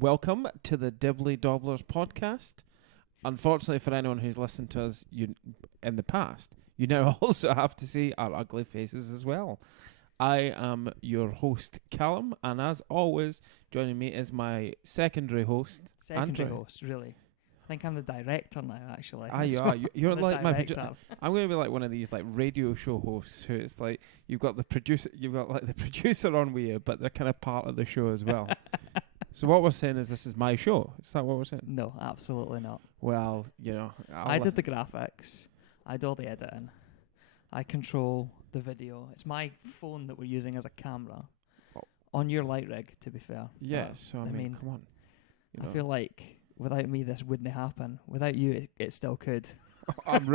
Welcome to the Dibbly Dobblers podcast. Unfortunately for anyone who's listened to us in the past, you now also have to see our ugly faces as well. I am your host, Callum, and as always, joining me is my secondary host, Secondary Andrew. host, really. I think I'm the director now, actually. You are. You're the like director. I'm going to be like one of these like radio show hosts who it's like you've got the producer on with you, but they're kind of part of the show as well. So what we're saying is this is my show. Is that what we're saying? No, absolutely not. Well, you know, I did the graphics. I do all the editing. I control the video. It's my phone that we're using as a camera. Oh. On your light rig, to be fair. Yeah, But, so I mean, come on. You know. I feel like without me this wouldn't happen. Without you, it still could. I'm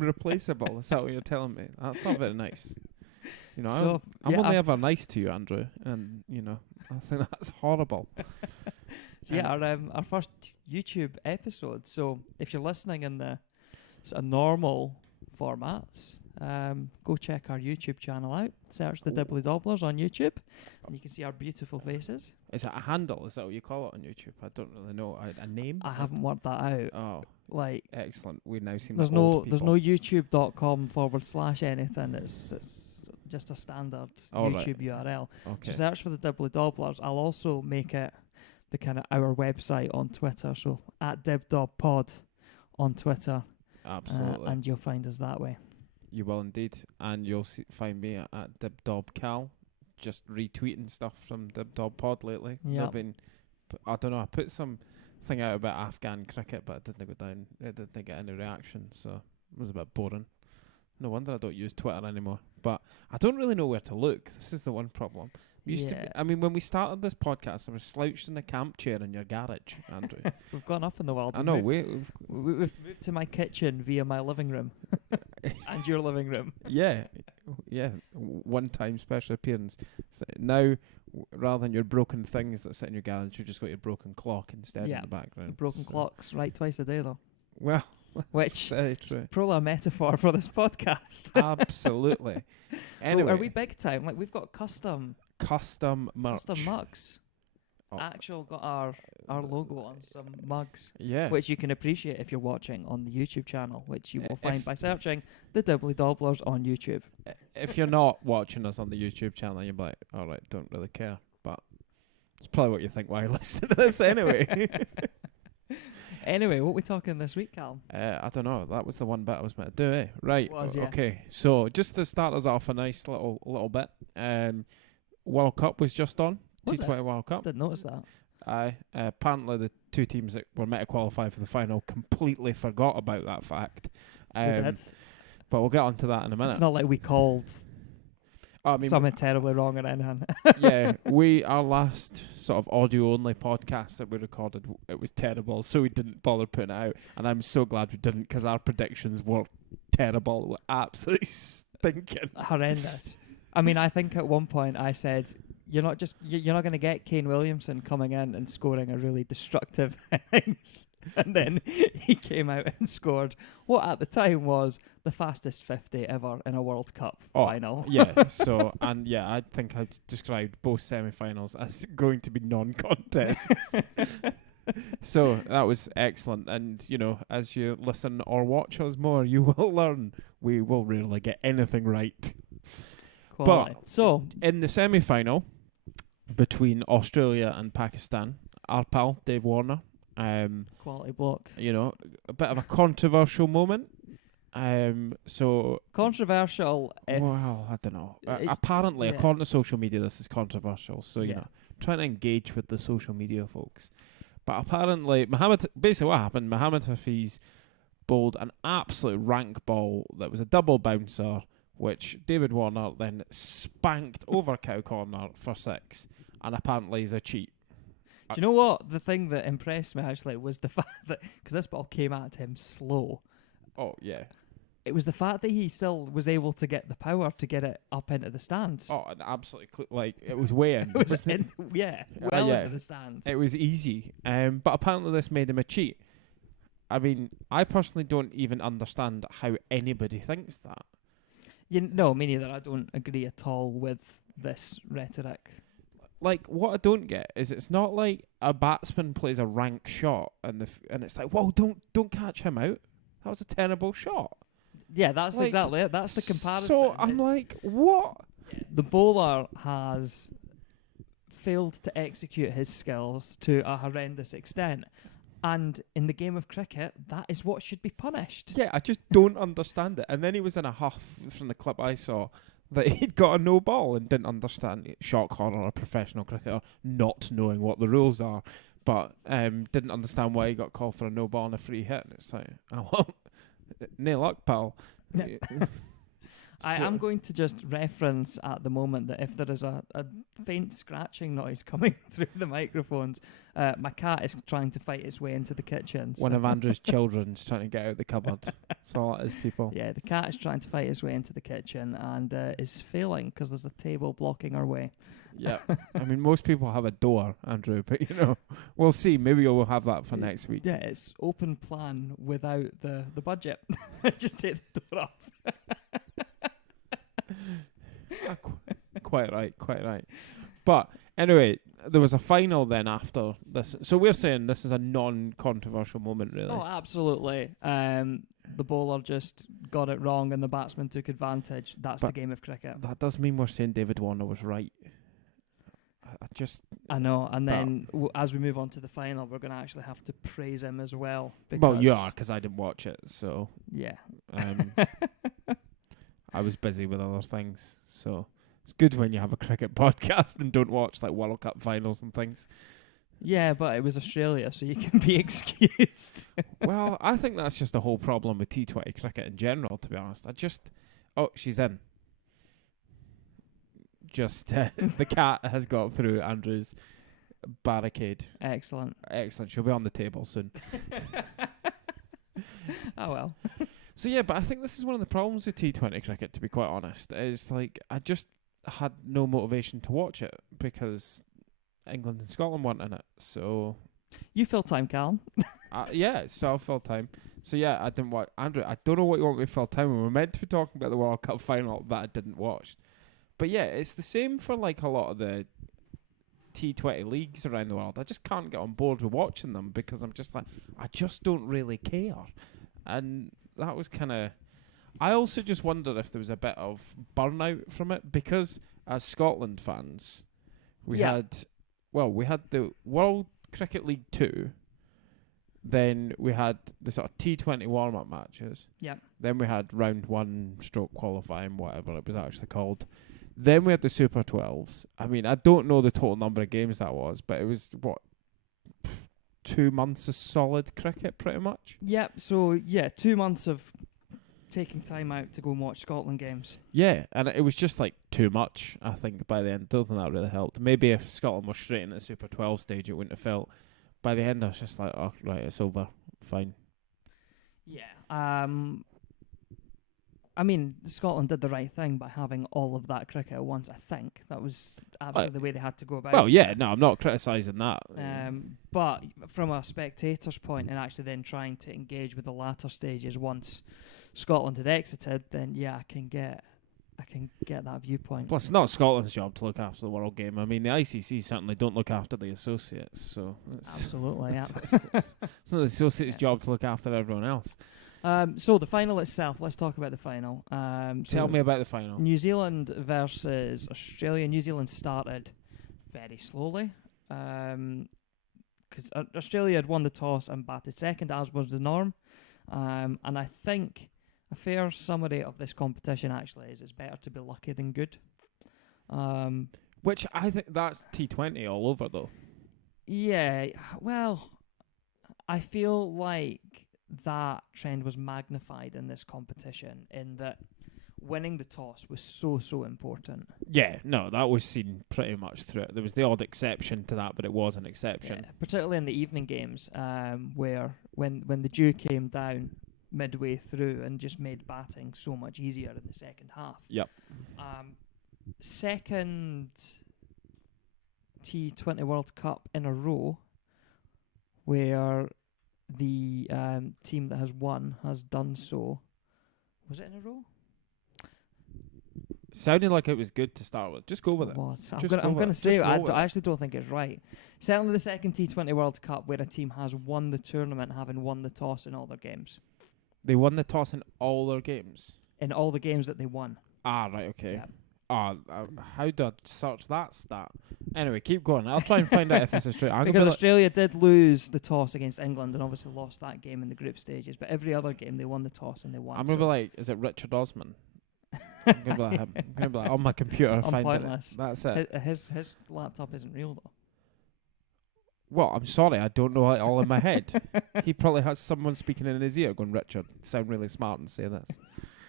replaceable. Is that what you're telling me? That's not very nice. You know, So, I'm only ever nice to you, Andrew, and you know, I think that's horrible. So our first YouTube episode. So if you're listening in the sort of normal formats, go check our YouTube channel out. Search the Dibbly Dobblers on YouTube, and you can see our beautiful faces. Is it a handle? Is that what you call it on YouTube? I don't really know. A name? I haven't worked that out. Oh, Like, excellent. We now seem there's like old no people. youtube.com/anything. It's just a standard YouTube URL. Okay. So search for the Dibbly Dobblers. I'll also make it the kind of our website on Twitter. So at DibDobPod on Twitter. Absolutely. And you'll find us that way. You will indeed. And you'll find me at DibDobCal, just retweeting stuff from DibDobPod lately. Yeah. I don't know, I put some thing out about Afghan cricket, but it didn't go down. It didn't get any reaction, so it was a bit boring. No wonder I don't use Twitter anymore. But I don't really know where to look. This is the one problem. When we started this podcast, I was slouched in a camp chair in your garage, Andrew. We've gone up in the world. I know. We've moved to my kitchen via my living room and your living room. Yeah. One-time special appearance. So now, rather than your broken things that sit in your garage, you've just got your broken clock instead in the background. The broken clock's right twice a day, though. Well, which very true. Is probably a metaphor for this podcast. Absolutely. Anyway, are we big time? Like, we've got custom merch. Custom mugs. Oh. Got our logo on some mugs. Yeah. Which you can appreciate if you're watching on the YouTube channel, which you will find by searching the Dibbly Dobblers on YouTube. If you're not watching us on the YouTube channel, you're like, all right, don't really care. But it's probably what you think while you're listening to this anyway. Anyway, what are we talking this week, Callum? I don't know. That was the one bit I was meant to do, eh? Right. Yeah. Okay. So just to start us off a nice little bit, World Cup was just on. T20 World Cup. Didn't notice that. Apparently the two teams that were meant to qualify for the final completely forgot about that fact. They did. But we'll get on to that in a minute. It's not like we called something terribly wrong or anything. Yeah, our last sort of audio-only podcast that we recorded, it was terrible, so we didn't bother putting it out. And I'm so glad we didn't, because our predictions were terrible. Were absolutely stinking. Horrendous. I mean, I think at one point I said, you're not going to get Kane Williamson coming in and scoring a really destructive innings. And then he came out and scored what at the time was the fastest 50 ever in a World Cup final. Yeah, so, and yeah, I think I described both semi-finals as going to be non-contests. So that was excellent. And, you know, as you listen or watch us more, you will learn we will rarely get anything right. Quality. But so in the semi-final between Australia and Pakistan, our pal Dave Warner, quality bloke. you know, a bit of a controversial moment. So Controversial. well, I don't know. Apparently, according to social media, this is controversial. So you know, trying to engage with the social media folks. But apparently, basically what happened, Mohammed Hafiz bowled an absolute rank ball that was a double bouncer, which David Warner then spanked over cow corner for 6, and apparently is a cheat. Do you know what? The thing that impressed me actually was the fact that, because this ball came at him slow. Oh, yeah. It was the fact that he still was able to get the power to get it up into the stands. Oh, and absolutely, it was way in. It was into the stands. It was easy. But apparently this made him a cheat. I mean, I personally don't even understand how anybody thinks that. No, me neither. I don't agree at all with this rhetoric. like, what I don't get is it's not like a batsman plays a rank shot and it's like, whoa, don't catch him out. That was a terrible shot. Yeah, that's like, exactly it. That's the comparison. So I'm like, what? The bowler has failed to execute his skills to a horrendous extent. And in the game of cricket, that is what should be punished. Yeah, I just don't understand it. And then he was in a huff from the clip I saw that he'd got a no ball and didn't understand it. Shock horror, a professional cricketer, not knowing what the rules are, but didn't understand why he got called for a no ball and a free hit. And it's like, oh, no luck, pal. I am going to just reference at the moment that if there is a faint scratching noise coming through the microphones, my cat is trying to fight its way into the kitchen. One of Andrew's children's trying to get out of the cupboard. That's all it is, people. Yeah, the cat is trying to fight its way into the kitchen and is failing because there's a table blocking our way. Yeah. I mean, most people have a door, Andrew, but, we'll see. Maybe we'll have that for next week. Yeah, it's open plan without the budget. Just take the door off. Quite right. But anyway, there was a final then after this. So we're saying this is a non-controversial moment, really. Oh, absolutely. The bowler just got it wrong and the batsman took advantage. That's the game of cricket. That does mean we're saying David Warner was right. I know. And then as we move on to the final, we're going to actually have to praise him as well. Well, you are, because I didn't watch it. So yeah. I was busy with other things, so it's good when you have a cricket podcast and don't watch like World Cup finals and things. Yeah, but it was Australia, so you can be excused. Well, I think that's just a whole problem with T20 cricket in general, to be honest. Oh, she's in. Just the cat has got through Andrew's barricade. Excellent. She'll be on the table soon. Oh, well. So yeah, but I think this is one of the problems with T20 cricket, to be quite honest, is like I just had no motivation to watch it because England and Scotland weren't in it. So you fill time, Callum. Yeah, so I fill time. So yeah, I didn't watch. Andrew, I don't know what you want me to fill time. We were meant to be talking about the World Cup final that I didn't watch. But yeah, it's the same for like a lot of the T20 leagues around the world. I just can't get on board with watching them because I'm just like, I just don't really care. And that was kind of... I also just wonder if there was a bit of burnout from it because as Scotland fans, we had the World Cricket League 2, then we had the sort of T20 warm-up matches. Yeah. Then we had round 1 stroke qualifying, whatever it was actually called. Then we had the Super 12s. I mean, I don't know the total number of games that was, but it was, 2 months of solid cricket, pretty much? Yep, so, 2 months of taking time out to go and watch Scotland games. Yeah, and it was just, too much, I think, by the end. I don't think that really helped. Maybe if Scotland was straight in the Super 12 stage, it wouldn't have felt... By the end, I was just like, oh, right, it's over. Fine. Yeah. I mean, Scotland did the right thing by having all of that cricket at once, I think. That was absolutely the way they had to go about it. Well, yeah, no, I'm not criticising that. But from a spectator's point and actually then trying to engage with the latter stages once Scotland had exited, then, yeah, I can get that viewpoint. Plus, it's not Scotland's job to look after the World Game. I mean, the ICC certainly don't look after the associates, so... Absolutely, yeah. It's not the associates' job to look after everyone else. So the final itself, let's talk about the final. Tell me about the final. New Zealand versus Australia. New Zealand started very slowly because Australia had won the toss and batted second, as was the norm. And I think a fair summary of this competition actually is it's better to be lucky than good. Which I think that's T20 all over, though. Yeah, well, I feel like that trend was magnified in this competition in that winning the toss was so important. Yeah, no, that was seen pretty much through it. There was the odd exception to that, but it was an exception. Yeah, particularly in the evening games, where when the dew came down midway through and just made batting so much easier in the second half. Yep. Second T20 World Cup in a row where the team that has won has done so. Was it in a row? Sounded like it was good to start with. Just go with it. I'm going to say I actually don't think it's right. Certainly the second T20 World Cup where a team has won the tournament having won the toss in all their games. They won the toss in all their games? In all the games that they won. Ah, right, okay. Yeah. How do I search that stat? Anyway, keep going. I'll try and find out if this is true. Because Australia did lose the toss against England and obviously lost that game in the group stages. But every other game they won the toss and they won. I'm going to be like, is it Richard Osman? I'm going to be like, on my computer, find it. That's it. His laptop isn't real though. Well, I'm sorry, I don't know it all in my head. He probably has someone speaking in his ear going, Richard, sound really smart and say this.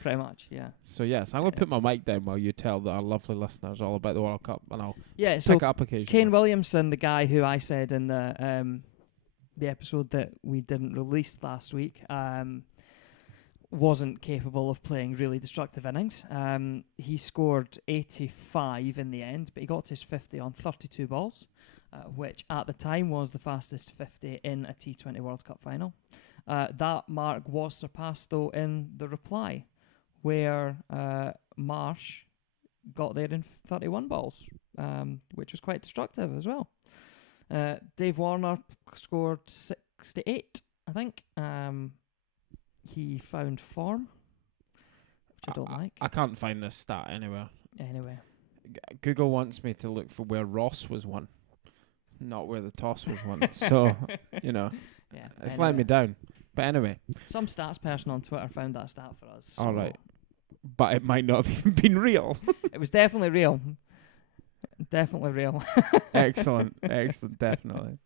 Pretty much, yeah. So yes, I'm going to put my mic down while you tell our lovely listeners all about the World Cup, and I'll pick it up occasionally. Kane Williamson, the guy who I said in the episode that we didn't release last week, wasn't capable of playing really destructive innings. He scored 85 in the end, but he got to his 50 on 32 balls, which at the time was the fastest 50 in a T20 World Cup final. That mark was surpassed, though, in the reply, where Marsh got there in 31 balls, which was quite destructive as well. Dave Warner scored 68, I think. He found form, which I don't like. I can't find this stat anywhere. Anyway. Google wants me to look for where Ross was won, not where the toss was won. So, it's letting me down. But anyway. Some stats person on Twitter found that stat for us. All right. But it might not have even been real. It was definitely real. Definitely real. Excellent, definitely.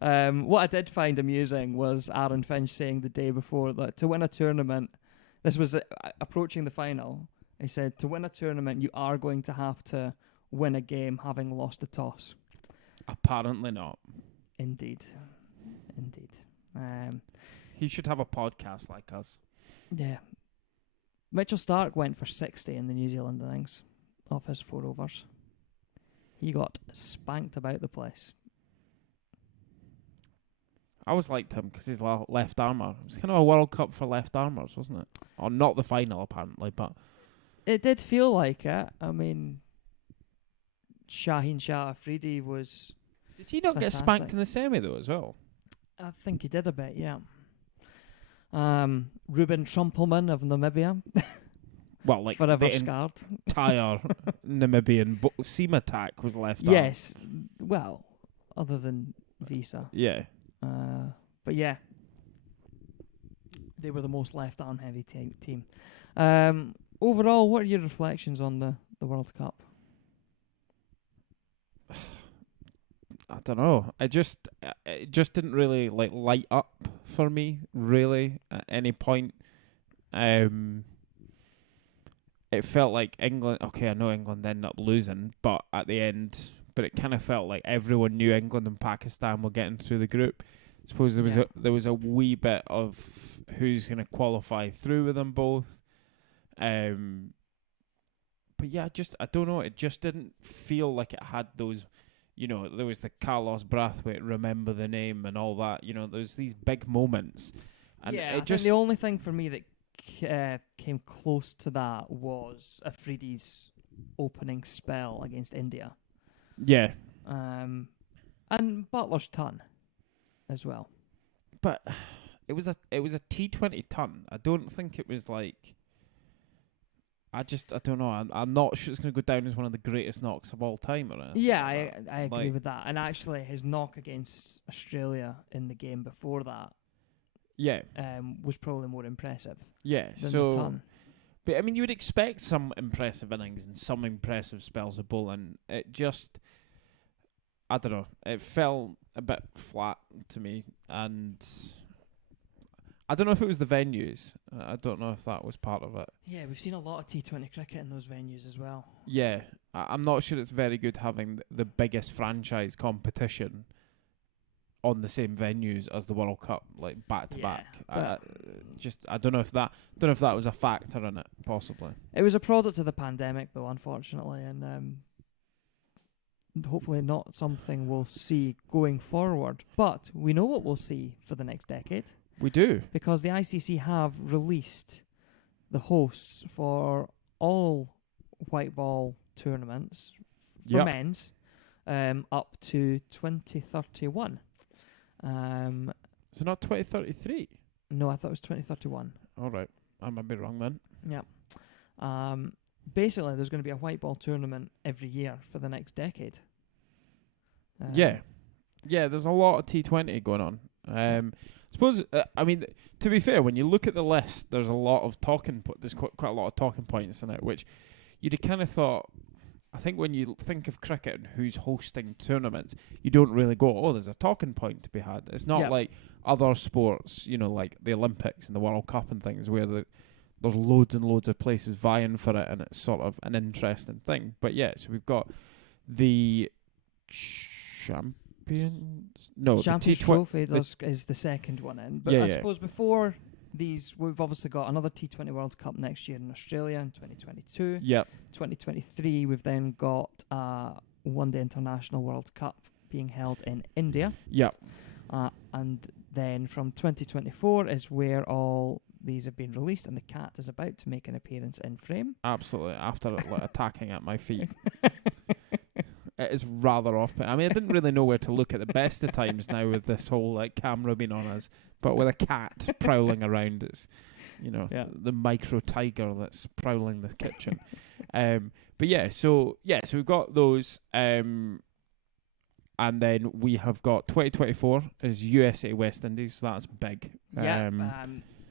What I did find amusing was Aaron Finch saying the day before that to win a tournament, this was approaching the final, he said, to win a tournament, you are going to have to win a game having lost the toss. Apparently not. Indeed. He should have a podcast like us. Yeah. Mitchell Starc went for 60 in the New Zealand innings of his 4 overs. He got spanked about the place. I always liked him because he's left armour. It was kind of a World Cup for left armours, wasn't it? Or not the final, apparently, but... It did feel like it. I mean, Shaheen Shah Afridi was... Did he not get spanked in the semi, though, as well? I think he did a bit, yeah. Ruben Trumpelman of Namibia. Well, like forever the scarred. Entire Namibian seam attack was left arm. Yes. Well, other than Visa. Yeah. But yeah, they were the most left arm heavy team. Overall, what are your reflections on the World Cup? I don't know. It just didn't really light up for me really at any point. It felt like England. Okay, I know England ended up losing, but at the end, it kind of felt like everyone knew England and Pakistan were getting through the group. I suppose there was a wee bit of who's going to qualify through with them both. But yeah, I don't know. It just didn't feel like it had those. There was the Carlos Brathwaite, remember the name and all that. There's these big moments. And yeah, I think the only thing for me that came close to that was Afridi's opening spell against India. Yeah. And Butler's ton as well. But it was a T20 ton. I don't think it was like... I don't know. I'm not sure it's going to go down as one of the greatest knocks of all time or anything. Yeah, I agree with that. And actually, his knock against Australia in the game before that, was probably more impressive. Yeah, than the ton. But I mean, you would expect some impressive innings and some impressive spells of bowling. It just, I don't know. It fell a bit flat to me, and I don't know if it was the venues. I don't know if that was part of it. Yeah, we've seen a lot of T20 cricket in those venues as well. Yeah, I'm not sure it's very good having the biggest franchise competition on the same venues as the World Cup, like back to back. I don't know if that was a factor in it, possibly. It was a product of the pandemic, though, unfortunately, and hopefully not something we'll see going forward. But we know what we'll see for the next decade. We do. Because the ICC have released the hosts for all white ball tournaments for men's up to 2031. So not 2033? No, I thought it was 2031. All right. I might be wrong then. Yeah. Basically, there's going to be a white ball tournament every year for the next decade. Yeah, there's a lot of T20 going on. I suppose, I mean, to be fair, when you look at the list, there's a lot of there's quite a lot of talking points in it, which you'd have kind of thought, I think when you think of cricket and who's hosting tournaments, you don't really go, oh, there's a talking point to be had. It's not like other sports, like the Olympics and the World Cup and things, where there's loads and loads of places vying for it, and it's sort of an interesting thing. But yeah, so we've got the Champions Trophy is the second one in. But I suppose before these, we've obviously got another T20 World Cup next year in Australia in 2022. Yep. 2023, we've then got One Day International World Cup being held in India. Yep. And then from 2024 is where all these have been released, and the cat is about to make an appearance in frame. Absolutely, after attacking at my feet. It is rather off-putting. I mean, I didn't really know where to look at the best of times now with this whole camera being on us, but with a cat prowling around, it's the micro tiger that's prowling the kitchen. But so we've got those, and then we have got 2024 is USA West Indies, so that's big.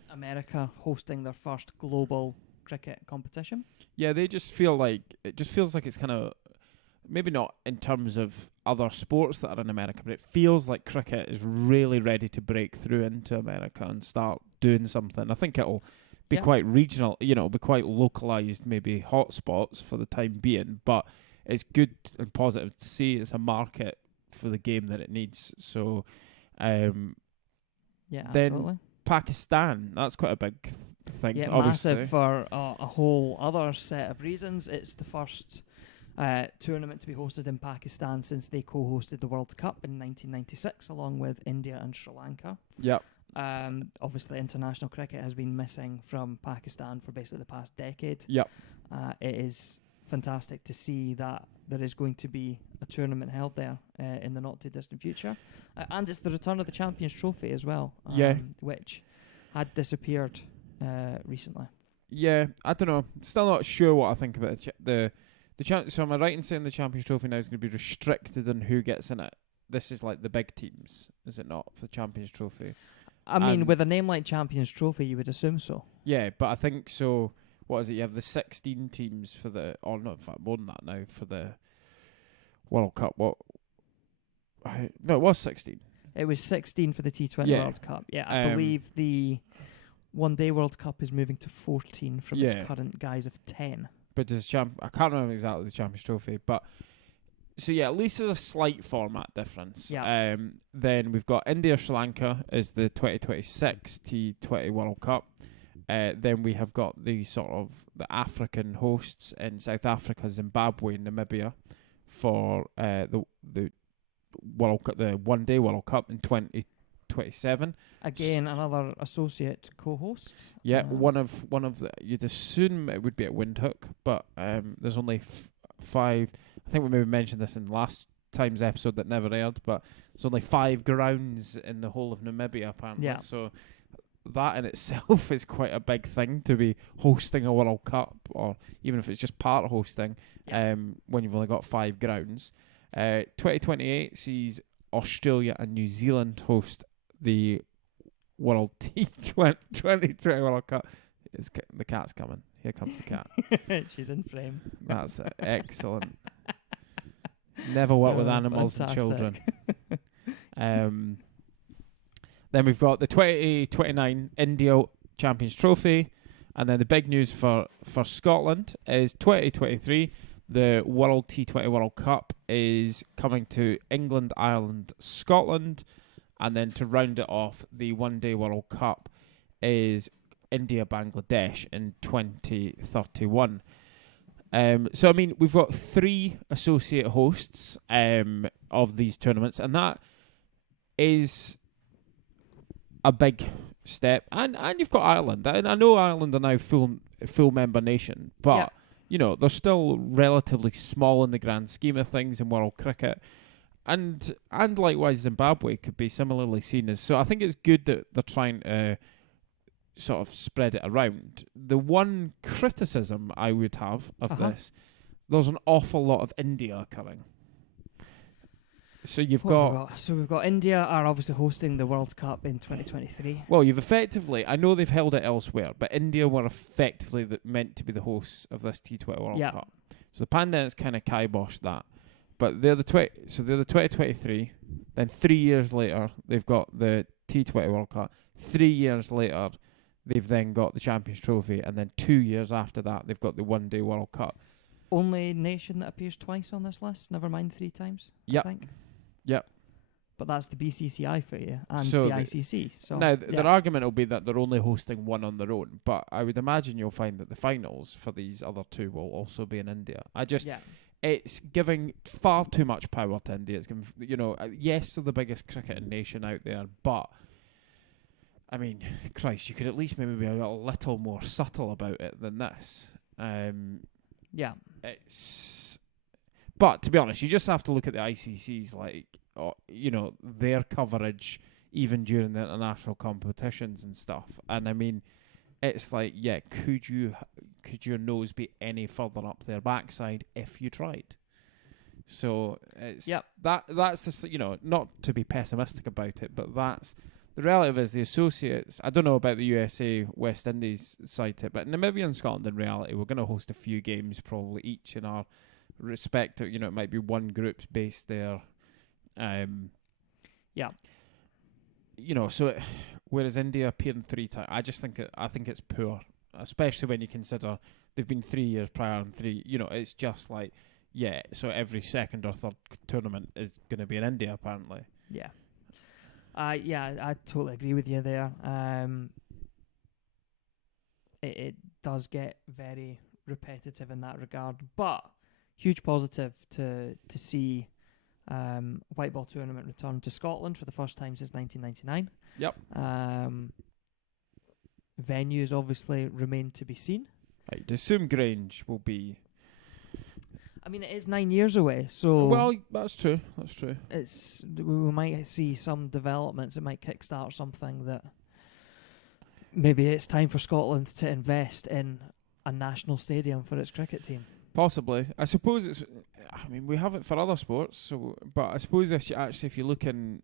America hosting their first global cricket competition. Yeah, they just feel like feels like it's kind of, maybe not in terms of other sports that are in America, but it feels like cricket is really ready to break through into America and start doing something. I think it'll be quite regional, it'll be quite localized, maybe hotspots for the time being, but it's good and positive to see it's a market for the game that it needs. So, absolutely. Then Pakistan, that's quite a big thing. Yeah, obviously. Massive for a whole other set of reasons. It's the first tournament to be hosted in Pakistan since they co-hosted the World Cup in 1996 along with India and Sri Lanka. Yep. Obviously international cricket has been missing from Pakistan for basically the past decade. Yep. It is fantastic to see that there is going to be a tournament held there in the not too distant future, and it's the return of the Champions Trophy as well, which had disappeared recently. I don't know, still not sure what I think about the so am I right in saying the Champions Trophy now is going to be restricted on who gets in it? This is like the big teams, is it not, for the Champions Trophy? I mean, with a name like Champions Trophy, you would assume so. Yeah, but I think so. What is it? You have the 16 teams for the, or not, in fact, more than that now, for the World Cup. No, it was 16. It was 16 for the T20 World Cup. Yeah, I believe the One Day World Cup is moving to 14 from its current guise of 10. But I can't remember exactly the Champions Trophy, but so at least there's a slight format difference. Yeah. Then we've got India Sri Lanka is the 2026 T20 World Cup. Then we have got the sort of the African hosts in South Africa, Zimbabwe, and Namibia for the World Cup, the One Day World Cup in 2027. Again, another associate co-host. Yeah, one of the, you'd assume it would be at Windhoek, but there's only 5. I think we maybe mentioned this in last time's episode that never aired, but there's only 5 grounds in the whole of Namibia apparently. Yeah. So that in itself is quite a big thing to be hosting a World Cup, or even if it's just part hosting, when you've only got 5 grounds. 2028 sees Australia and New Zealand host the World T20 World Cup. The cat's coming. Here comes the cat. She's in frame. That's excellent. Never work with animals fantastic. and children. Then we've got the 2029 India Champions Trophy. And then the big news for Scotland is 2023. The World T20 World Cup is coming to England, Ireland, Scotland. And then to round it off, the One Day World Cup is India, Bangladesh in 2031. So, I mean, we've got 3 associate hosts of these tournaments, and that is a big step. And you've got Ireland. And I know Ireland are now full member nation, but they're still relatively small in the grand scheme of things in world cricket. And likewise, Zimbabwe could be similarly seen as. So I think it's good that they're trying to sort of spread it around. The one criticism I would have of this, there's an awful lot of India occurring. So we've got India are obviously hosting the World Cup in 2023. Well, you've effectively, I know they've held it elsewhere, but India were effectively meant to be the hosts of this T20 World Cup. So the pandemics kind of kiboshed that. But they're the 2023. Then 3 years later, they've got the T20 World Cup. 3 years later, they've then got the Champions Trophy, and then 2 years after that, they've got the One Day World Cup. Only nation that appears twice on this list. Never mind 3 times. Yep. I think. Yep. But that's the BCCI for you and So the ICC. So now their argument will be that they're only hosting one on their own, but I would imagine you'll find that the finals for these other two will also be in India. It's giving far too much power to India. It's giving, yes, they're the biggest cricketing nation out there, but I mean, Christ, you could at least maybe be a little more subtle about it than this. But to be honest, you just have to look at the ICC's, their coverage even during the international competitions and stuff. And I mean, it's like, could your nose be any further up their backside if you tried? So it's that's the not to be pessimistic about it, but that's the relative is the associates. I don't know about the USA West Indies side tip, but Namibia and Scotland in reality, we're going to host a few games probably each in our respective. It might be one group's based there. So whereas India appearing 3 times, I think it's poor, especially when you consider they've been 3 years prior and 3. It's just like so every second or third tournament is going to be in India apparently. Yeah. I totally agree with you there. It does get very repetitive in that regard, but huge positive to see white ball tournament return to Scotland for the first time since 1999. Yep. Venues obviously remain to be seen. I'd assume Grange will be. I mean, it is 9 years away, so... Well, that's true. We might see some developments that might kickstart something that... Maybe it's time for Scotland to invest in a national stadium for its cricket team. Possibly. I suppose it's... I mean, we have it for other sports, but I suppose if you look in...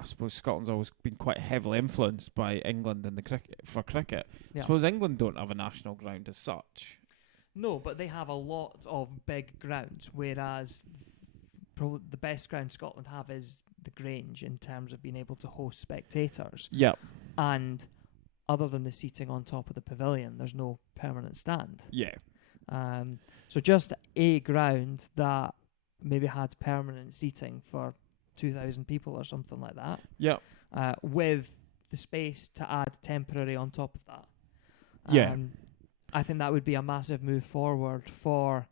I suppose Scotland's always been quite heavily influenced by England in the cricket. I suppose England don't have a national ground as such. No, but they have a lot of big grounds, whereas probably the best ground Scotland have is the Grange in terms of being able to host spectators. Yep. And other than the seating on top of the pavilion, there's no permanent stand. Yeah. So just a ground that maybe had permanent seating for 2,000 people or something like that. Yep. With the space to add temporary on top of that. Yeah. I think that would be a massive move forward for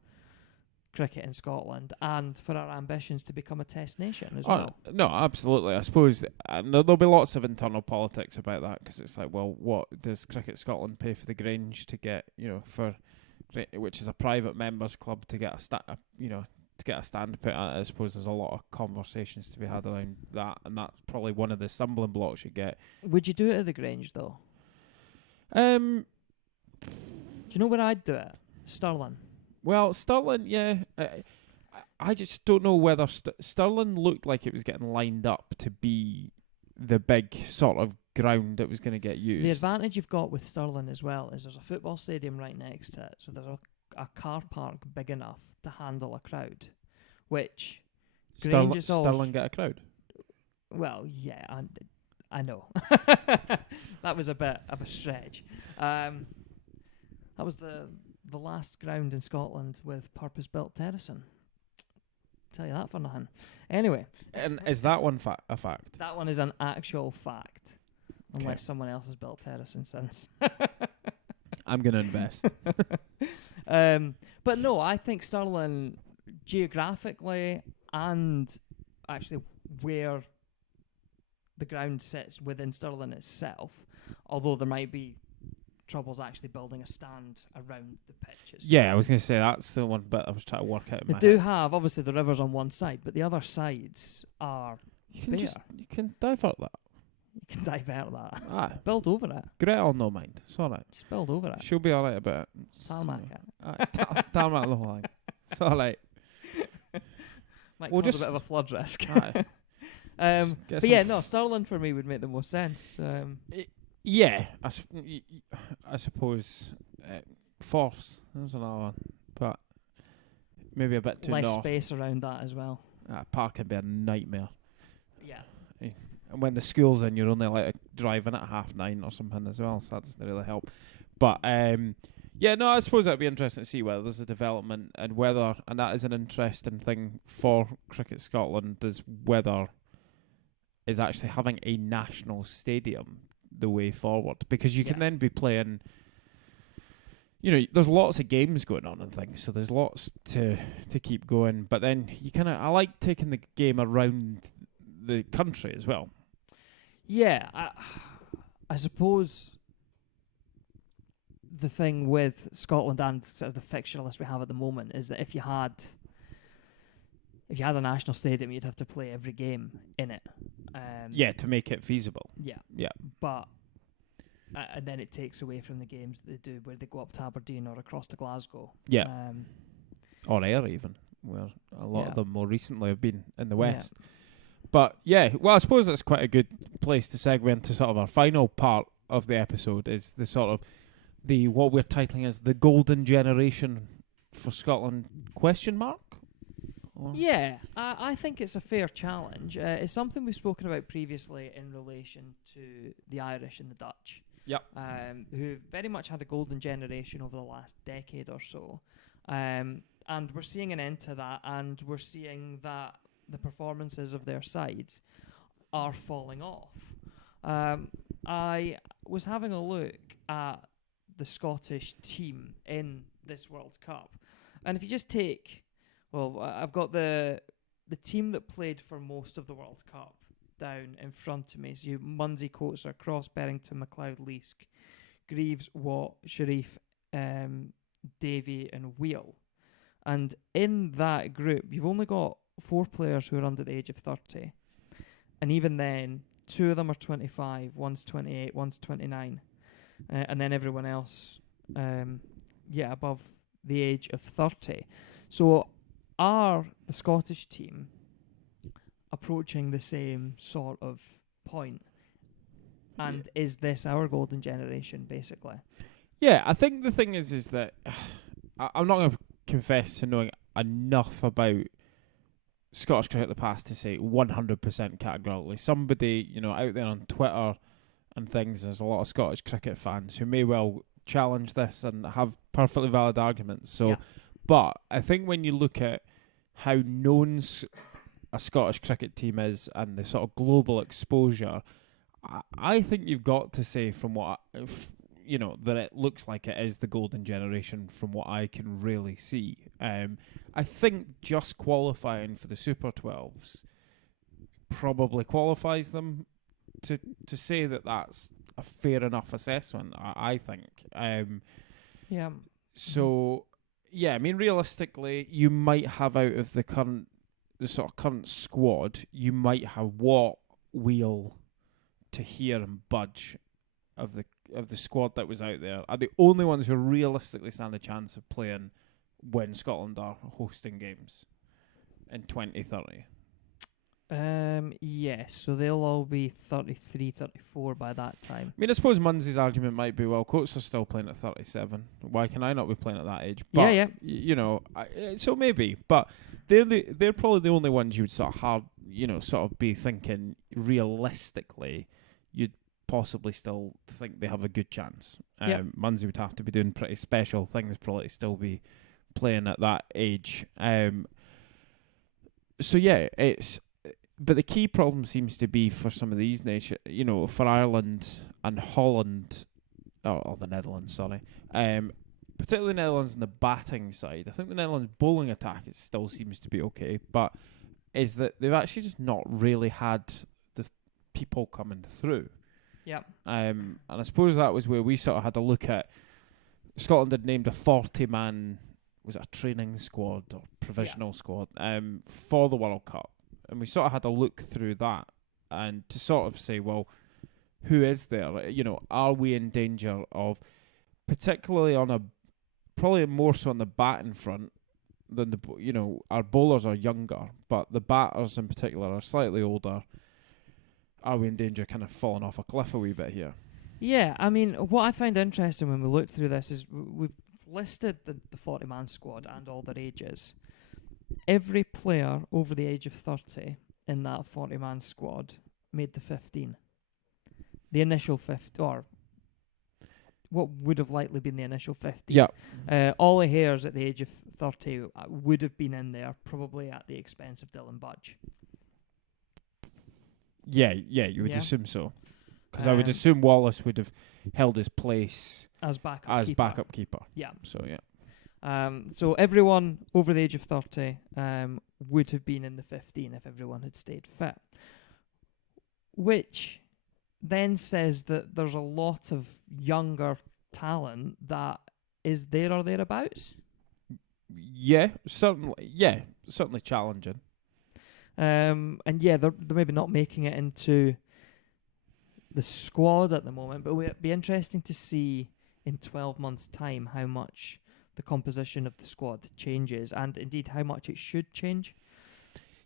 cricket in Scotland and for our ambitions to become a test nation as well. No, absolutely. I suppose there'll be lots of internal politics about that because it's like, well, what does Cricket Scotland pay for the Grange to get, which is a private members club to get to get a stand put at it? I suppose there's a lot of conversations to be had around that, and that's probably one of the stumbling blocks you get. Would you do it at the Grange though? Do you know where I'd do it? Stirling. Well, Stirling, yeah. I just don't know whether Stirling looked like it was getting lined up to be the big sort of ground that was going to get used. The advantage you've got with Stirling as well is there's a football stadium right next to it, so there's a car park big enough to handle a crowd, which Stirling get a crowd? Well, yeah, I know. That was a bit of a stretch. That was the last ground in Scotland with purpose-built terracing. Tell you that for nothing. Anyway. And is that one a fact? That one is an actual fact. Okay. Unless someone else has built terracing since. I'm going to invest. But no, I think Stirling, geographically and actually where the ground sits within Stirling itself, although there might be troubles actually building a stand around the pitch. Yeah, I was going to say that's the one bit I was trying to work out in They my do head. have, obviously, the rivers on one side, but the other sides are You can bare. you can divert that. You can divert that. Aye. Build over it. Greta will no mind. It's alright. Just build over it. She'll be alright about it. Tarmac it. Aye, tarmac the whole line. It's alright. Might We'll cause just- a bit of a flood risk. Aye. But yeah, no, Stirling for me would make the most sense. Yeah, I suppose Force. There's another one, but maybe a bit too less north. space around that as well. Park can be a nightmare. Yeah. And when the school's in, you're only like driving at 9:30 or something as well, so that doesn't really help. But yeah, no, I suppose that'd be interesting to see whether there's a development and whether, and that is an interesting thing for Cricket Scotland, is whether is actually having a national stadium the way forward, because you can then be playing. You know, there's lots of games going on and things, so there's lots to keep going. But then you I like taking the game around the country as well. Yeah, I suppose the thing with Scotland and sort of the fixture list we have at the moment is that if you had a national stadium, you'd have to play every game in it. Yeah, to make it feasible. Yeah. But and then it takes away from the games that they do where they go up to Aberdeen or across to Glasgow. Yeah. Or Ayr even, where a lot of them more recently have been in the West. Yeah. But yeah, well, I suppose that's quite a good place to segue into sort of our final part of the episode, is the sort of what we're titling as the golden generation for Scotland ? Or? Yeah, I think it's a fair challenge. It's something we've spoken about previously in relation to the Irish and the Dutch. Yep. Who very much had a golden generation over the last decade or so. And we're seeing an end to that, and we're seeing that the performances of their sides are falling off. I was having a look at the Scottish team in this World Cup, and if you just take, I've got the team that played for most of the World Cup down in front of me. So you Munsey, Coatsar, Cross, Berrington, McLeod, Leask, Greaves, Watt, Sharif, Davy and Wheel. And in that group, you've only got 4 players who are under the age of 30. And even then, 2 of them are 25, one's 28, one's 29. And then everyone else, above the age of 30. So are the Scottish team approaching the same sort of point? And is this our golden generation, basically? Yeah, I think the thing is that I'm not going to confess to knowing enough about Scottish cricket in the past to say 100% categorically. Somebody, out there on Twitter and things, there's a lot of Scottish cricket fans who may well challenge this and have perfectly valid arguments. So, but I think when you look at how known a Scottish cricket team is and the sort of global exposure, I think you've got to say from what that it looks like it is the golden generation from what I can really see. I think just qualifying for the Super 12s probably qualifies them to say that that's a fair enough assessment, I think. So, yeah, I mean, realistically, you might have out of the sort of current squad, you might have Watt, Wheel, Tahir and Budge of the squad that was out there are the only ones who realistically stand a chance of playing when Scotland are hosting games in 2030. Yes, so they'll all be 33, 34 by that time. I mean, I suppose Munsey's argument might be, well, Coates are still playing at 37. Why can I not be playing at that age? But, so maybe. But they're probably the only ones you would sort of be thinking realistically you'd possibly still think they have a good chance. Munsey would have to be doing pretty special things probably to still be playing at that age. But the key problem seems to be for some of these nations, for Ireland and Holland, or the Netherlands, sorry. Particularly the Netherlands on the batting side. I think the Netherlands bowling attack still seems to be okay, but is that they've actually just not really had the people coming through. Yep. And I suppose that was where we sort of had a look at. Scotland had named a 40-man, was it a training squad or provisional squad, for the World Cup. And we sort of had a look through that and to sort of say, well, who is there? You know, are we in danger of, particularly probably more so on the batting front than our bowlers are younger, but the batters in particular are slightly older. Are we in danger of kind of falling off a cliff a wee bit here? Yeah, I mean, what I find interesting when we look through this is we've listed the 40-man squad and all their ages. Every player over the age of 30 in that 40-man squad made the 15. The initial 15, or what would have likely been the initial 15. Yeah. Ollie Hares at the age of 30 would have been in there, probably at the expense of Dylan Budge. Yeah, you would assume so. Because I would assume Wallace would have held his place as backup keeper. Yeah. So, yeah. So everyone over the age of 30 would have been in the 15 if everyone had stayed fit. Which then says that there's a lot of younger talent that is there or thereabouts. Yeah, certainly challenging. And yeah, they're maybe not making it into the squad at the moment, but it would be interesting to see in 12 months' time how much the composition of the squad changes, and indeed how much it should change.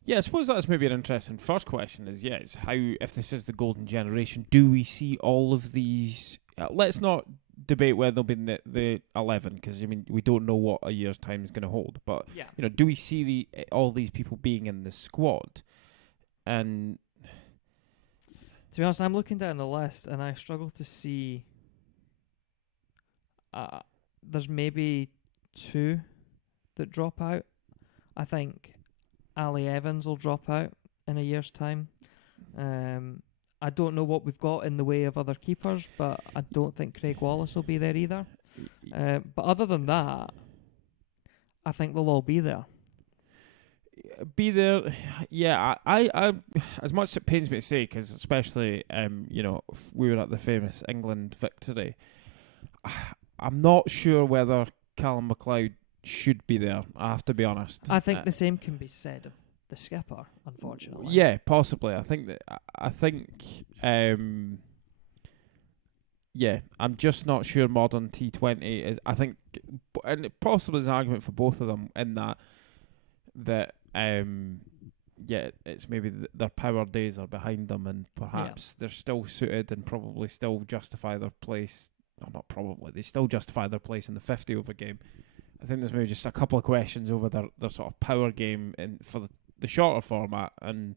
Yeah, I suppose that's maybe an interesting first question is how, if this is the golden generation, do we see all of these? Let's not debate whether they'll be in the 11, because I mean we don't know what a year's time is going to hold. But do we see all these people being in the squad? And to be honest, I'm looking down the list and I struggle to see. There's maybe 2 that drop out. I think Ali Evans will drop out in a year's time. I don't know what we've got in the way of other keepers, but I don't think Craig Wallace will be there either. But other than that, I think they'll all be there. Yeah. I as much as it pains me to say, because especially we were at the famous England victory, I'm not sure whether Callum MacLeod should be there. I have to be honest. I think the same can be said of the skipper, unfortunately. Yeah, possibly. I think I'm just not sure modern T20 is. I think, and it possibly is an argument for both of them in that it's maybe their power days are behind them, and perhaps they're still suited and probably still justify their place. No, not probably. They still justify their place in the 50 over game. I think there's maybe just a couple of questions over their sort of power game for the shorter format, and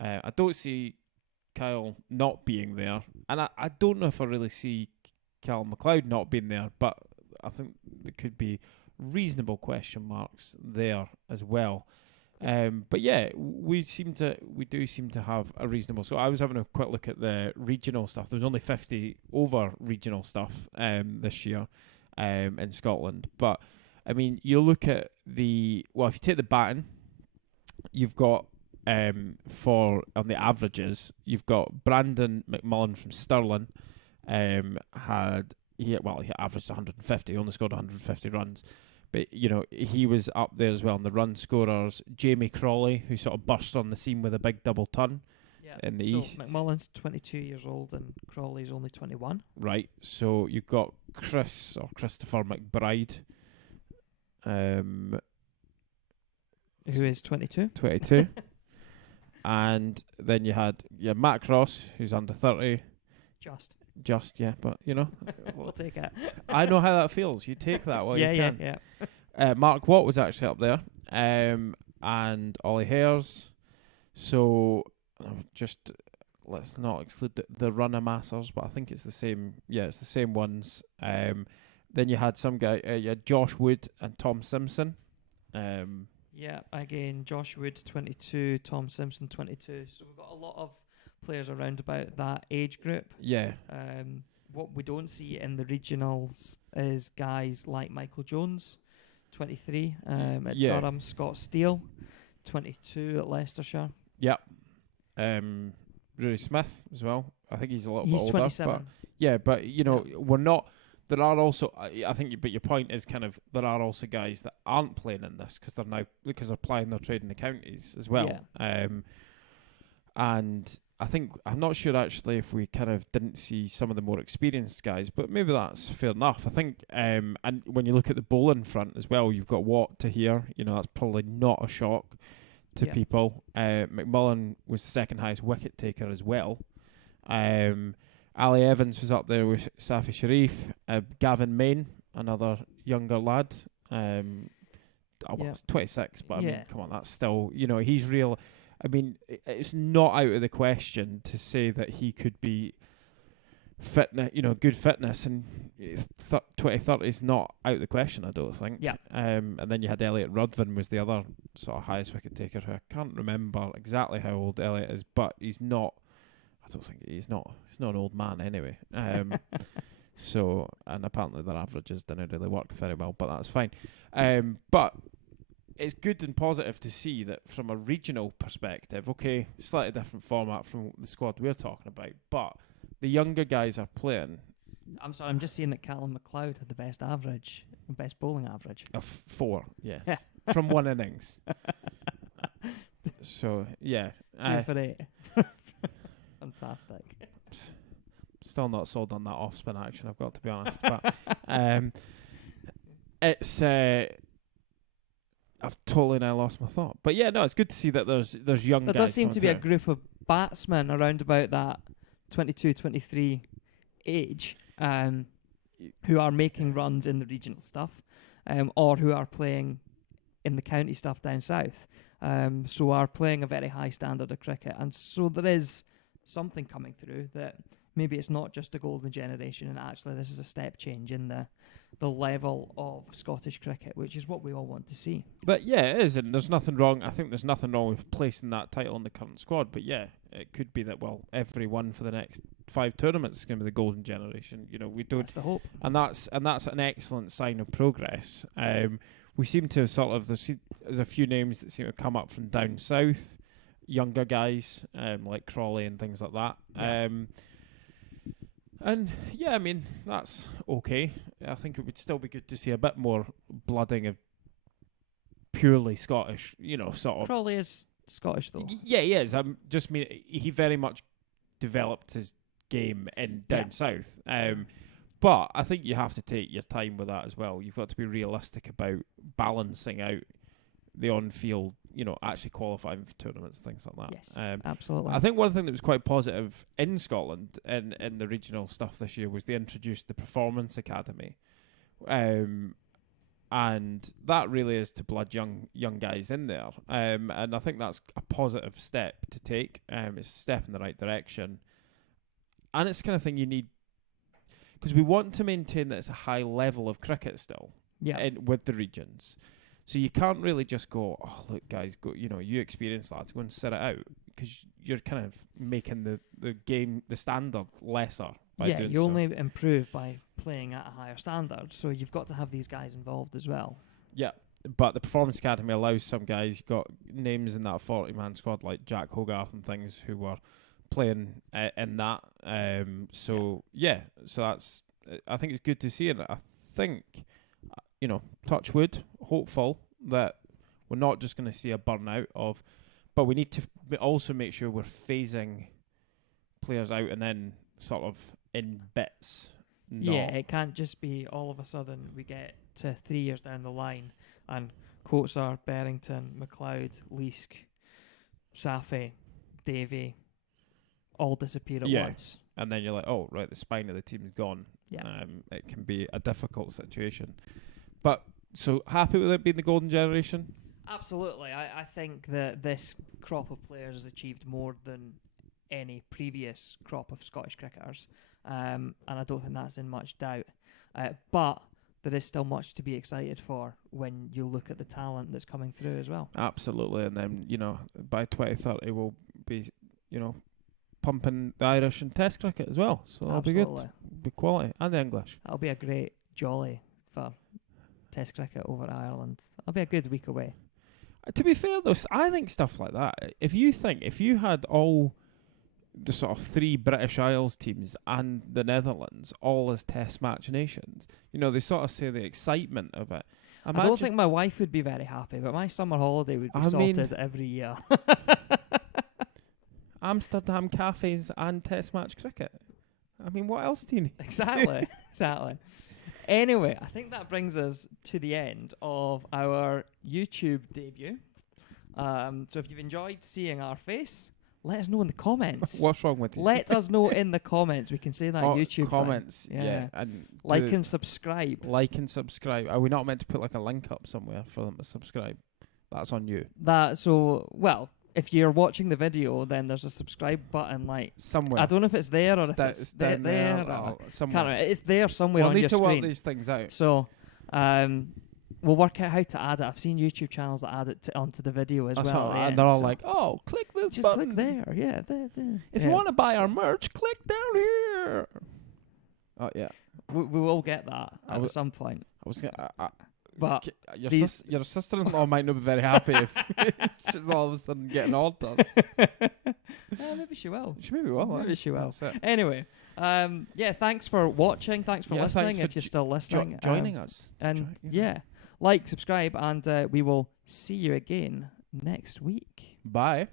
I don't see Kyle not being there, and I don't know if I really see Callum MacLeod not being there, but I think there could be reasonable question marks there as well. But yeah, we do seem to have a reasonable. So I was having a quick look at the regional stuff. There was only 50 over regional stuff this year in Scotland, but I mean, you look at if you take the batting, you've got on the averages, you've got Brandon McMullen from Stirling he averaged 150, he only scored 150 runs. But, he was up there as well in the run scorers. Jamie Crawley, who sort of burst on the scene with a big double ton in the East. McMullen's 22 years old and Crawley's only 21. Right, so you've got Christopher McBride, who is 22. 22. And then you had Matt Cross, who's under 30. Just, but, we'll take it. I know how that feels. You take that while you can. Yeah. Mark Watt was actually up there. And Ollie Hares. So, let's not exclude the runner masters, but I think it's the same. Yeah, it's the same ones. Then you had some guy, you had Josh Wood and Tom Simpson. Again, Josh Wood, 22, Tom Simpson, 22. So we've got a lot of players around about that age group. Yeah. What we don't see in the regionals is guys like Michael Jones, 23, at Durham, Scott Steele, 22 at Leicestershire. Yep. Rory Smith as well, I think he's a little He's bit older. 27. But yeah, but we're not. There are also, I think, but your point is kind of there are also guys that aren't playing in this because they're playing their trade in the counties as well. Yeah. And I think I'm not sure actually if we kind of didn't see some of the more experienced guys, but maybe that's fair enough. I think, and when you look at the bowling front as well, you've got Watt to here. That's probably not a shock to people. McMullen was the second highest wicket taker as well. Ali Evans was up there with Safi Sharif. Gavin Main, another younger lad. Was 26, but I mean, come on, that's still, he's real. I mean, it's not out of the question to say that he could be fitness, good fitness, and 2030 is not out of the question, I don't think. Yeah. And then you had Elliott Rodman was the other sort of highest wicket taker, who I can't remember exactly how old Elliott is, but he's not. I don't think he's not an old man anyway. So, and apparently their averages didn't really work very well, but that's fine. But it's good and positive to see that from a regional perspective, okay, slightly different format from the squad we're talking about, but the younger guys are playing. I'm sorry, I'm just seeing that Callum McLeod had the best bowling average. Of 4, yes. From one innings. So, yeah. 2 for 8. Fantastic. Still not sold on that off-spin action, I've got to be honest. But it's... I've totally now lost my thought. But yeah, no, it's good to see that there's young guys. There does seem to be through. a group of batsmen around about that 22, 23 age who are making runs in the regional stuff or who are playing in the county stuff down south. So are playing a very high standard of cricket. And so there is something coming through that maybe it's not just a golden generation, and actually this is a step change in the level of Scottish cricket, which is what we all want to see. But yeah, it is, and there's nothing wrong. I think there's nothing wrong with placing that title in the current squad. But yeah, it could be that everyone for the next 5 tournaments is going to be the golden generation. We don't. That's the hope, and that's an excellent sign of progress. We seem to there's a few names that seem to come up from down south, younger guys like Crawley and things like that. Yeah. And yeah, I mean, that's okay. I think it would still be good to see a bit more blooding of purely Scottish, sort of. Crawley is Scottish though. Yeah, he is. Just mean he very much developed his game in down south. But I think you have to take your time with that as well. You've got to be realistic about balancing out the on-field, actually qualifying for tournaments, things like that. Yes, absolutely. I think one thing that was quite positive in Scotland in the regional stuff this year was they introduced the Performance Academy. And that really is to blood young guys in there. And I think that's a positive step to take. It's a step in the right direction. And it's the kind of thing you need, because we want to maintain that it's a high level of cricket still with the regions. So you can't really just go, oh, look, guys, go, you experienced lads, go and sit it out, because you're kind of making the game, the standard lesser by doing so. Yeah, you only improve by playing at a higher standard, so you've got to have these guys involved as well. Yeah, but the Performance Academy allows some guys, you've got names in that 40-man squad like Jack Hogarth and things who were playing in that. So that's, I think it's good to see, and I think, touch wood, hopeful that we're not just going to see a burnout of, but we need to also make sure we're phasing players out and then sort of in bits. Yeah, it can't just be all of a sudden we get to 3 years down the line and Coatsar, Berrington, McLeod, Leask, Safi, Davey all disappear at once. And then you're like, oh, right, the spine of the team's gone. Yeah. It can be a difficult situation. But, so happy with it being the golden generation? Absolutely. I think that this crop of players has achieved more than any previous crop of Scottish cricketers. And I don't think that's in much doubt. But there is still much to be excited for when you look at the talent that's coming through as well. Absolutely. And then, by 2030 we'll be, pumping the Irish and Test cricket as well. So that'll be good. Be quality. And the English. That'll be a great jolly for Test cricket over Ireland. That'll be a good week away. To be fair though, I think stuff like that, if you had all the sort of 3 British Isles teams and the Netherlands all as test match nations. You know, they sort of say the excitement of it. I don't think my wife would be very happy, but my summer holiday would be sorted every year. Amsterdam cafes and test match cricket. I mean, what else do you need? Exactly. Anyway, I think that brings us to the end of our YouTube debut. So if you've enjoyed seeing our face, let us know in the comments. What's wrong with you? Let us know in the comments. We can say that YouTube comments. thing. Yeah. And like and subscribe. Like and subscribe. Are we not meant to put like a link up somewhere for them to subscribe? That's on you. If you're watching the video, then there's a subscribe button like somewhere. I don't know if it's there or if it's there or somewhere. It's there somewhere on your screen. We'll need to work these things out. So, we'll work out how to add it. I've seen YouTube channels that add it onto the video as well. And they're all like, "Oh, click this just button. Click there. Yeah, there. If you want to buy our merch, click down here." Oh yeah, we will get that at some point. I was gonna. But your sister-in-law might not be very happy if she's all of a sudden getting on to us. Maybe she will. Maybe she will. Anyway, thanks for watching. Thanks for listening. If you're still listening, joining us. And like, subscribe, and we will see you again next week. Bye.